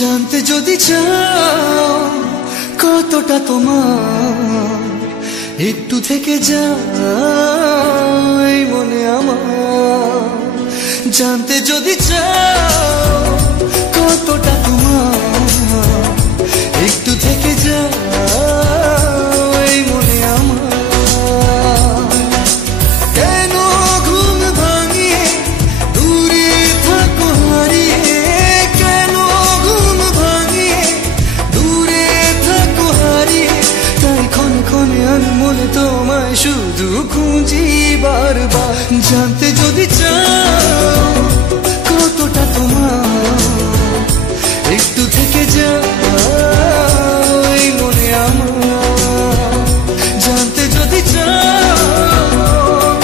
জানতে যদি চাও কতটা তোমার, একটু থেকে যাই মনে আমার। জানতে যদি চাও কতটা তোমার, একটু থেকে যাই মনে আমার। কেন ঘুম ভাঙিয়ে দূরে থাকো হারিয়ে, কেন ঘুম ভাঙিয়ে দূরে থাকো হারিয়ে, তাই ক্ষণে ক্ষণে আমি মনে তোমায় শুধু খুঁজি বারবার। জানতে যদি চাও কতটা তোমার, একটু থেকে যাই মনে আমার। জানতে যদি চাও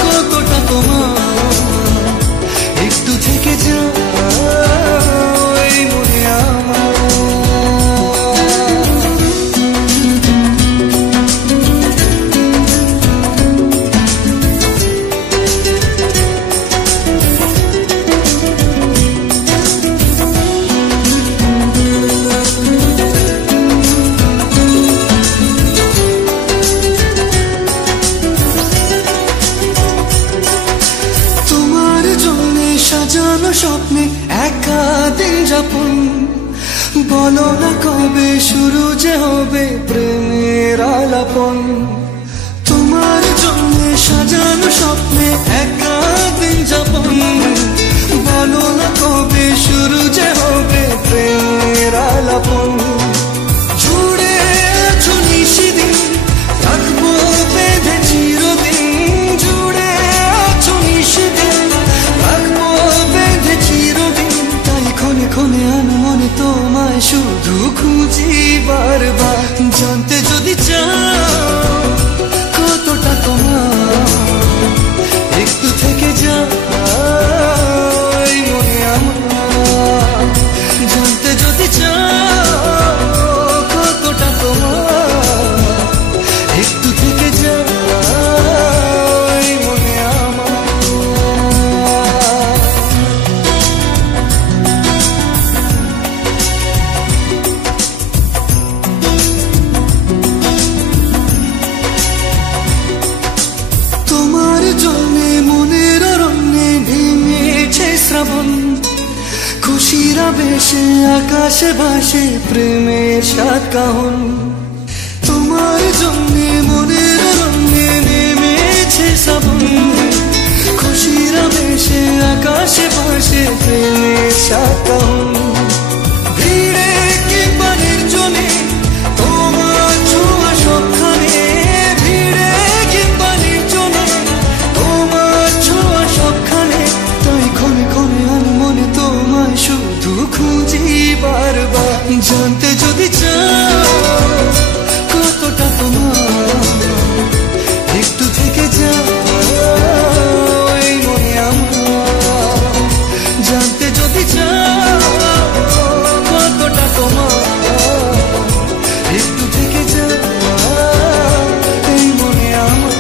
কতটা তোমার, একটু থেকে যাই মনে আমার। সাজানো স্বপ্নে একা দিন যাপন, বলো না কবে শুরু যে হবে প্রেমের আলাপন। তোমার জন্য সাজানো স্বপ্নে একা দিন যাপন, বলো না কবে শুরু যে হবে প্রেমের আলাপন। জুড়ে আছো নিশিদিন, থাকবো বেঁধে চিরদিন। জুড়ে আছো নিশিদিন, থাকবো বেঁধে চিরদিন। তাই ক্ষণে ক্ষণে আমি মনে তোমায় শুধু খুঁজি বারবার। জানতে যদি চাও কতটা তোমার, একটু থেকে যাই মনে আমার। জানতে যদি চাও কতটা তোমার, একটু থেকে যাই মনে আমার। তোমার জন্যে মনের অরণ্যে নেমেছে শ্রাবণ, খুশির আবেশে আকাশে ভাসে প্রেমের সাত কাহন। তোমার জন্যে মনের অরণ্যে নেমেছে শ্রাবণ, খুশির আবেশে আকাশে ভাসে প্রেমের সাত কাহন। ভিড়ে কিংবা নির্জনে তোমার ছোঁয়া সবখানে, ভিড়ে কিংবা নির্জনে তোমার ছোঁয়া সবখানে। তাই ক্ষণে ক্ষণে আমি মনে তোমায় শুধু খুঁজি বারবার। জানতে যদি চাও কতটা তোমার, একটু থেকে যাই মনে আমার। জানতে যদি চাও কতটা তোমার, একটু থেকে যাই মনে আমার।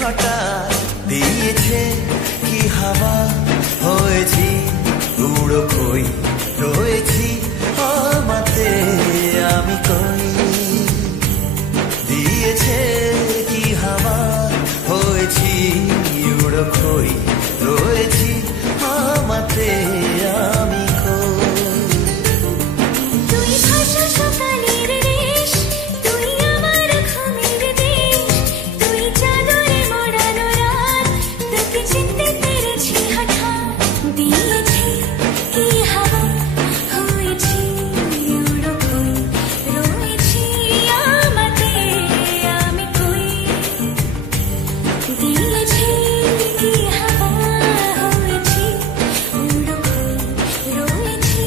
হঠাৎ দিয়েছে কি হাওয়া হয়েছি উড়ো কই রয়েছি দিয়েছে কি হাওয়া হয়েছি উড়ো কই রয়েছি আমাতে আমি কই দিয়েছে কি হাওয়া হয়েছি উড়ো কই রয়েছি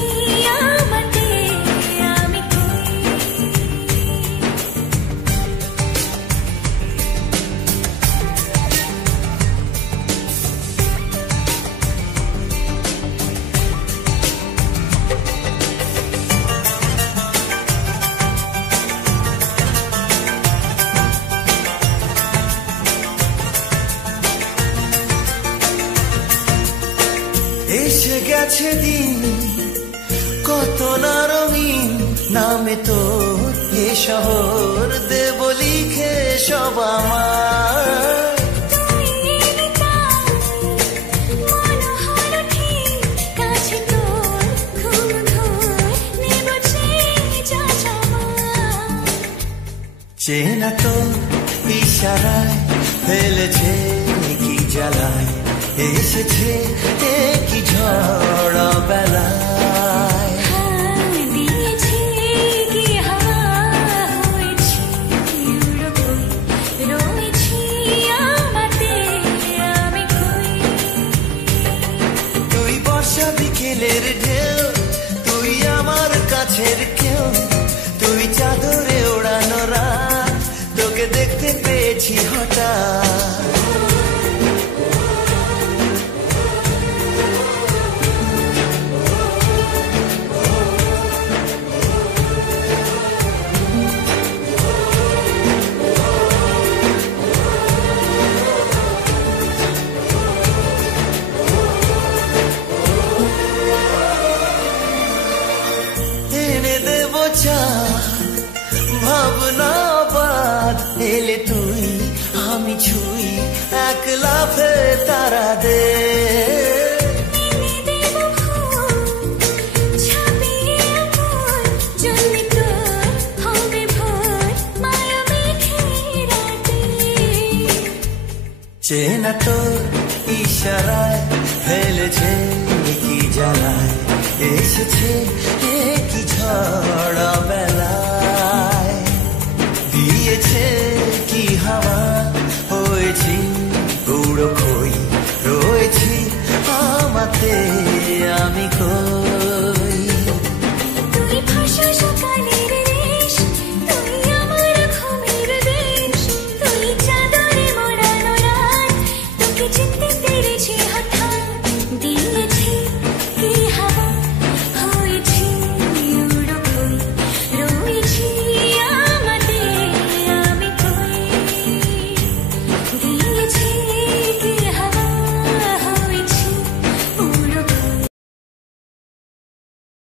আমাতে আমি কই এসে গেছে দিন কত না রঙিন নামে তোর এ শহর দেব লিখে সব আমার চেনা তো ইশারায় ফেলেছে কি জ্বালায় এসেছে কি ঝড় বেলায় দিয়েছে কি হাওয়া হয়েছি উড়ো কই রয়েছি আমাতে আমি কই তুই বর্ষা বিকেলের ঢেউ তুই আমার কাছের কেউ তুই চাদরে ওড়ানো রাত তোকে দেখতে পেয়েছি হঠাৎ এনে দেব চাঁদ ভাবনা বাদ এলে তুই আমি ছুই এক লাফে তারা দে দেব ফুল ছাপিয়ে আমল জন্মে তোর হবে ভোর মায়া মেঘে রাতে চেনা তো ইশারায় ফেলেছে কি জ্বালায় এসেছে কি ঝড়